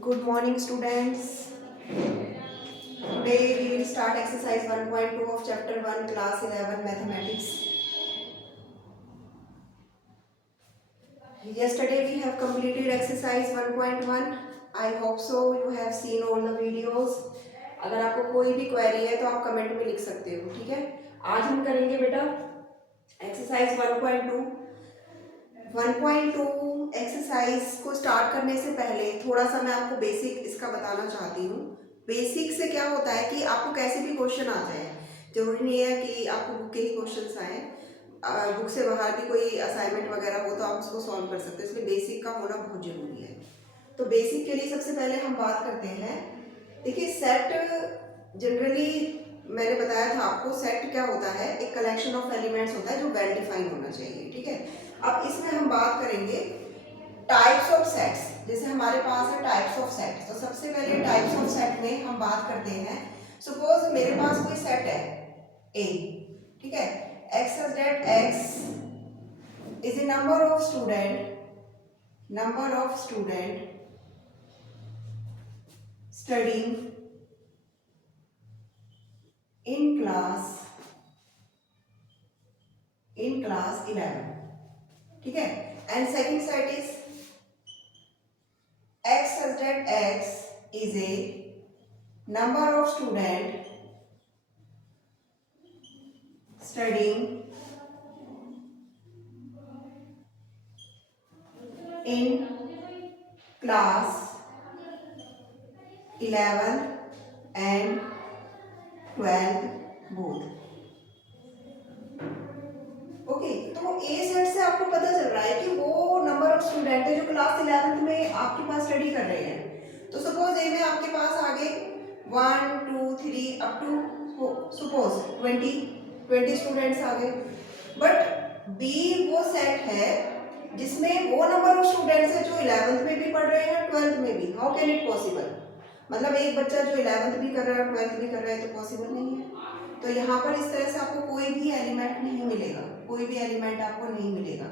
Good morning, students. Today we will start exercise 1.2 of chapter 1, class 11, mathematics. Yesterday we have completed exercise 1.1. I hope so you have seen all the videos. अगर आपको कोई भी query है तो आप comment में लिख सकते हो, ठीक है। आज हम करेंगे बेटा एक्सरसाइज 1.2। 1.2 एक्सरसाइज को स्टार्ट करने से पहले थोड़ा सा मैं आपको बेसिक इसका बताना चाहती हूँ। बेसिक से क्या होता है कि आपको कैसे भी क्वेश्चन आ जाए, जरूरी नहीं है कि आपको बुक के ही क्वेश्चंस आए, बुक से बाहर भी कोई असाइनमेंट वगैरह हो तो आप उसको सॉल्व कर सकते हो, इसलिए बेसिक का होना बहुत जरूरी है। तो बेसिक के लिए सबसे पहले हम बात करते हैं। देखिए सेट जनरली मैंने बताया था आपको, सेट क्या होता है, एक कलेक्शन ऑफ एलिमेंट्स होता है जो वेल डिफाइन होना चाहिए, ठीक है। अब इसमें हम बात करेंगे टाइप्स ऑफ सेट्स। जैसे हमारे पास है टाइप्स ऑफ सेट्स, तो सबसे पहले टाइप्स ऑफ सेट में हम बात करते हैं। सपोज मेरे पास कोई सेट है ए, ठीक है, x such that x is a number of student studying in class 11, ठीक है। And second set is x such that x is a number of student studying in class 11 and 12 both। Okay, तो ए set से आपको पता चल रहा है कि वो नंबर ऑफ स्टूडेंट है जो क्लास 11th में आपके पास स्टडी कर रहे हैं। तो सपोज ए में आपके पास आगे 1 2 3 अप टू सपोज 20 स्टूडेंट्स आ गए। बट बी वो सेट है जिसमें वो नंबर ऑफ स्टूडेंट्स है जो 11th में भी पढ़ रहे हैं 12th में भी। How can it possible? मतलब एक बच्चा जो 11th भी कर रहा है 12th भी कर रहा है तो पॉसिबल नहीं है। तो यहाँ पर इस तरह से आपको कोई भी एलिमेंट नहीं मिलेगा, कोई भी एलिमेंट आपको नहीं मिलेगा।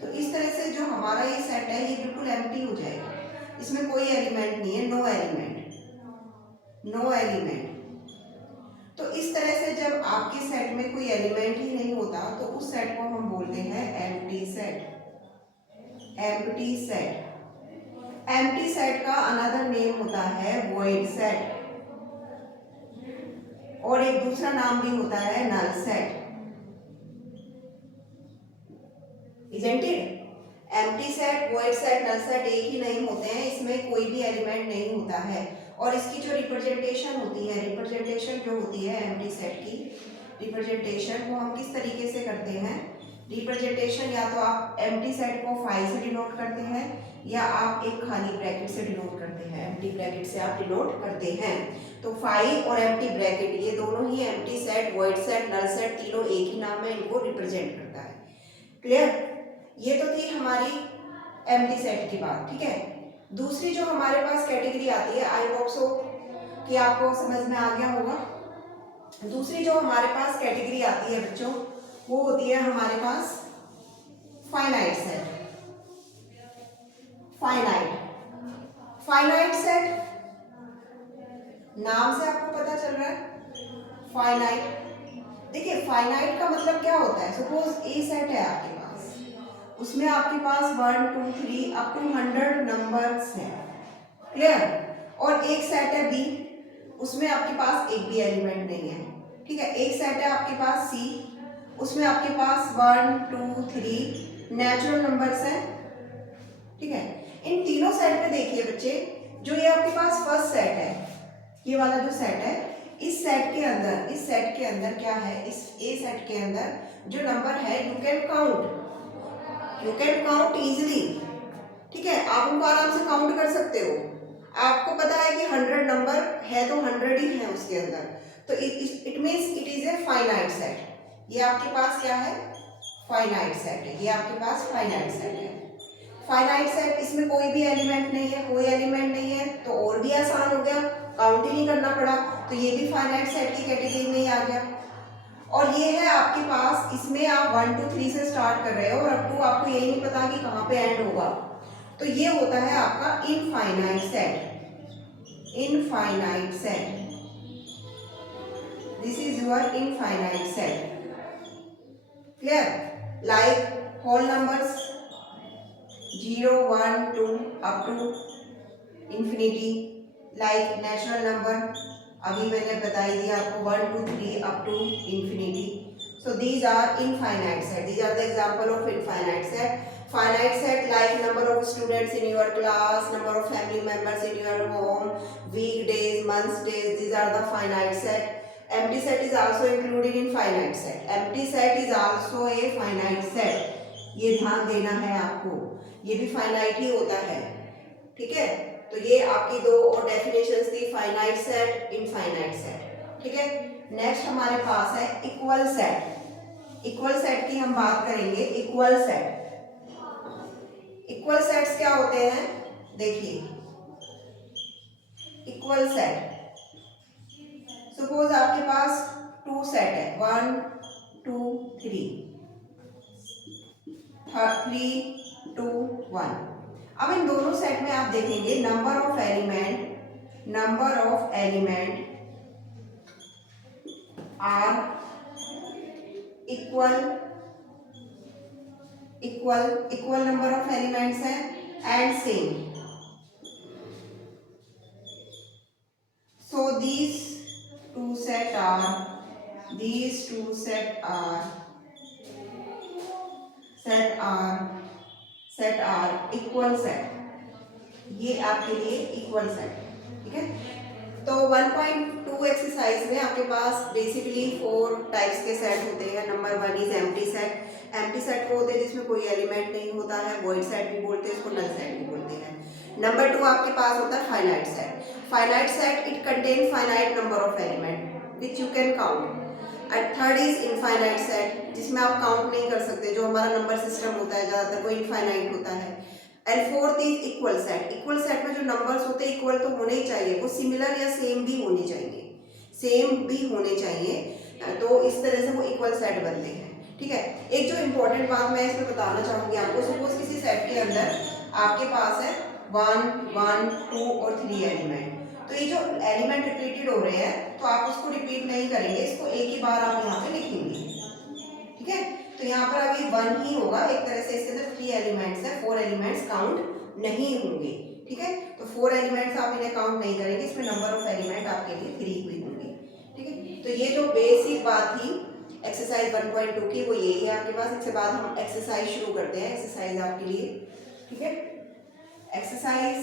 तो इस तरह से जो हमारा ये सेट है ये बिल्कुल एम्प्टी हो जाएगा, इसमें कोई एलिमेंट नहीं है, नो एलिमेंट। तो इस तरह से जब आपके सेट में कोई एलिमेंट ही नहीं होता तो उस सेट को हम बोलते हैं एम्प्टी सेट। एम्प्टी सेट का अनदर नेम होता है वॉइड सेट, और एक दूसरा नाम भी होता है null set. Isn't it? Empty set, void set, null set एक ही नहीं होते हैं, इसमें कोई भी एलिमेंट नहीं होता है। और इसकी जो रिप्रेजेंटेशन होती है, रिप्रेजेंटेशन जो होती है एम्प्टी सेट की रिप्रेजेंटेशन, वो हम किस तरीके से करते हैं। रिप्रेजेंटेशन या तो आप एम्प्टी सेट को फाई से डिनोट करते हैं या आप एक खाली ब्रैकेट से डिनोट करते हैं, एम्प्टी ब्रैकेट से आप डिनोट करते हैं। तो फाई और एम्प्टी ब्रैकेट ये दोनों ही empty set, void set, null set तीनों एक ही नाम है, इनको रिप्रेजेंट करता है। क्लियर? ये तो थी हमारी एम्प्टी सेट की बात, ठीक है। दूसरी जो हमारे पास कैटेगरी आती है, आई होप सो कि आपको समझ में आ गया होगा। दूसरी जो हमारे पास कैटेगरी आती है बच्चों, वो होती है हमारे पास फाइनाइट सेट। फाइनाइट सेट नाम से आपको पता चल रहा है फाइनाइट। देखिए फाइनाइट का मतलब क्या होता है। सपोज ए सेट है आपके पास, उसमें आपके पास 1 2 3 अप टू 100 नंबर्स हैं, क्लियर। और एक सेट है बी, उसमें आपके पास एक भी एलिमेंट नहीं है, ठीक है। एक सेट है आपके पास सी, उसमें आपके पास 1 2 3 नेचुरल नंबर्स हैं, ठीक है। इन तीनों सेट में देखिए बच्चे, जो ये आपके पास फर्स्ट सेट है, ये वाला जो सेट है, इस सेट के अंदर क्या है, इस ए सेट के अंदर जो नंबर है यू कैन काउंट इजीली, ठीक है। आप उनको आराम से काउंट कर सकते हो। आपको पता है कि 100 नंबर है तो 100 ही है उसके अंदर, तो it means it is a finite set. ये आपके पास क्या है, फाइनाइट सेट है, ये आपके पास फाइनाइट सेट है। फाइनाइट सेट, इसमें कोई भी एलिमेंट नहीं है, कोई एलिमेंट नहीं है तो और भी आसान हो गया, काउंट ही नहीं करना पड़ा, तो ये भी फाइनाइट सेट की कैटेगरी में ही आ गया। और ये है आपके पास, इसमें आप 1 2 3 से स्टार्ट कर रहे हो और अप टू आपको यही नहीं पता कि कहाँ पे एंड होगा, तो ये होता है आपका infinite set. infinite set. This is your infinite set. Clear? Like whole numbers 0, 1, 2 up to infinity. Like natural number, अभी मैंने बताई दिया आपको 1, 2, 3 up to infinity. So these are infinite set. These are the example of infinite set. Finite set like number of students in your class, number of family members in your home, weekdays, months, days. These are the finite set. Empty set is also included in finite set. Empty set is also a finite set. ये ध्यान देना है आपको, ये भी finite ही होता है, ठीक है। तो ये आपकी दो और डेफिनेशंस थी, फाइनाइट सेट, इनफाइनाइट सेट, ठीक है। नेक्स्ट हमारे पास है इक्वल सेट। इक्वल सेट की हम बात करेंगे। इक्वल सेट, इक्वल सेट्स क्या होते हैं, देखिए। इक्वल सेट, सपोज आपके पास 2 सेट है, 1, 2, 3, 3, 2, 1। अब इन दोनों सेट में आप देखेंगे number of element are equal number of elements है and same. So these two set are equal set। ये आपके लिए इक्वल सेट, ठीक है। तो 1.2 एक्सरसाइज में आपके पास बेसिकली 4 टाइप्स के सेट होते हैं। Number 1 is empty set. Empty set वो होते हैं जिसमें कोई एलिमेंट नहीं होता है, वॉइड सेट भी बोलते हैं, इसको नल सेट भी बोलते हैं। नंबर 2 आपके पास होता है finite set. Finite set it contain finite number of element which you can count. And third is infinite set, जिसमें आप काउंट नहीं कर सकते, जो हमारा नंबर सिस्टम होता है ज़्यादातर वो इनफाइनाइट होता है। And fourth is equal set. Equal set में जो नंबर्स होते हैं इक्वल तो होने ही चाहिए, वो सिमिलर या सेम भी होने चाहिए, तो इस तरह से वो इक्वल सेट बनते हैं, ठीक है। एक जो इम्पोर्टेंट बात मैं इसमें बताना चाहूँगी आपको, सपोज किसी सेट के अंदर आपके पास है 1, 1, 2 और 3 एलिमेंट। तो ये जो एलिमेंट रिपीटेड हो रहे हैं तो आप उसको रिपीट नहीं करेंगे, इसको एक ही बार आप यहाँ पे लिखेंगे, ठीक है। तो यहाँ पर अभी 1 ही होगा, एक तरह से इसके अंदर 3 एलिमेंट्स है, 4 एलिमेंट्स काउंट नहीं होंगे, ठीक है। तो 4 एलिमेंट्स आप इन्हें काउंट नहीं करेंगे, इसमें नंबर ऑफ एलिमेंट आपके लिए 3 हुई होंगी, ठीक है। तो ये जो बेसिक बात थी एक्सरसाइज 1.2 की वो यही है आपके पास। इसके बाद हम एक्सरसाइज शुरू करते हैं, एक्सरसाइज आपके लिए, ठीक है। एक्सरसाइज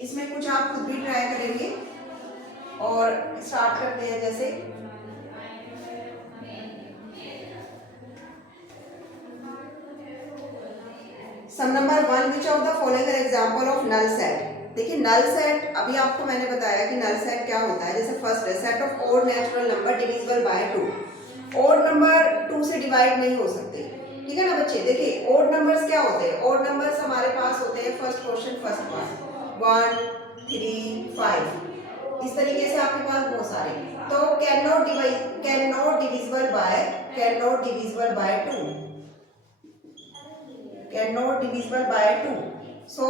इसमें कुछ आप खुद भी ट्राई करेंगे और स्टार्ट करते हैं। जैसे some number 1 which of the following example of null set. देखिए नल सेट, अभी आपको मैंने बताया कि नल सेट क्या होता है। जैसे फर्स्ट है set of odd natural number divisible by 2। Odd number 2 से डिवाइड नहीं हो सकते, ठीक है ना बच्चे। देखिए ओड नंबर्स क्या होते हैं, ओड नंबर्स हमारे पास होते हैं फर्स्ट क्वेश्चन फर्स्ट पार्ट 1, 3, 5, इस तरीके से आपके पास बहुत सारे। तो can not divisible by 2, cannot divisible by 2, so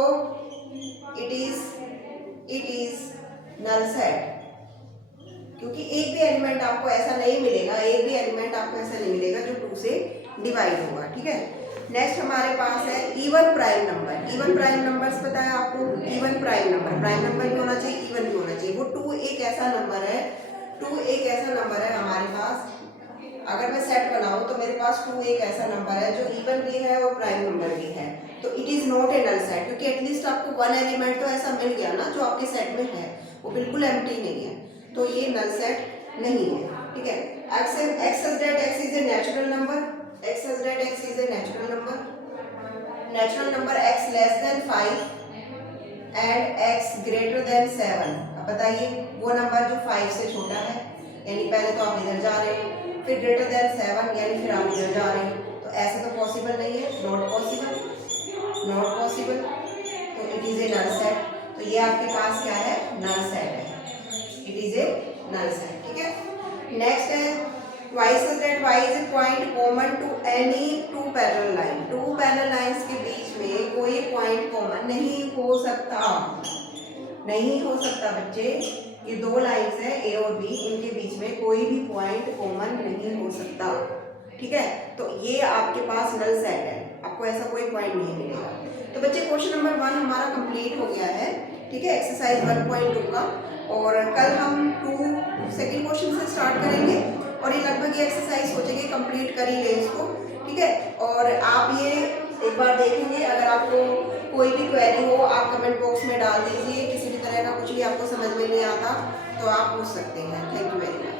it is null set। क्योंकि एक भी एलिमेंट आपको ऐसा नहीं मिलेगा, जो 2 से डिवाइड होगा, ठीक है। नेक्स्ट हमारे पास है even prime number. Even prime numbers पता है आपको, इवन प्राइम नंबर भी होना चाहिए, इवन भी होना चाहिए। वो 2 एक ऐसा नंबर है हमारे पास, अगर मैं सेट बनाऊं तो मेरे पास 2 एक ऐसा नंबर है जो इवन भी है और प्राइम नंबर भी है, तो it is not a null set. क्योंकि एटलीस्ट आपको 1 एलिमेंट तो ऐसा मिल गया ना जो आपके सेट में है, वो बिल्कुल एम्प्टी नहीं है, तो ये नल सेट नहीं है, ठीक है। x is a natural number x less than 5 and x greater than 7। अब बताइए वो नंबर जो 5 से छोटा है, यानी पहले तो आप इधर जा रहे हो, फिर ग्रेटर देन 7 यानी फिर आप इधर जा रहे हैं, तो ऐसे तो पॉसिबल नहीं है, नॉट पॉसिबल। तो it is a null set. तो ये आपके पास क्या है, नल सेट है, it is a null set, ठीक है। नेक्स्ट है twice that y is a point common to any 2 parallel line. 2 parallel lines के बीच में कोई पॉइंट कॉमन नहीं हो सकता। नहीं हो सकता बच्चे, ये दो लाइंस है ए और बी, इनके बीच में कोई भी पॉइंट कॉमन नहीं हो सकता, ठीक है। तो ये आपके पास नल सेट है, आपको ऐसा कोई पॉइंट नहीं मिलेगा। तो बच्चे क्वेश्चन नंबर 1 हमारा कंप्लीट हो गया है, ठीक है, एक्सरसाइज 1.2 का। और कल हम सेकंड क्वेश्चन से स्टार्ट करेंगे और ये लगभग ये एक्सरसाइज सोचेंगे कंप्लीट कर ही ले इसको, ठीक है। और आप ये एक बार देखेंगे, अगर आपको कोई भी क्वेरी हो आप कमेंट बॉक्स में डाल दीजिए, किसी भी तरह का कुछ भी आपको समझ में नहीं आता तो आप पूछ सकते हैं। Thank you very much.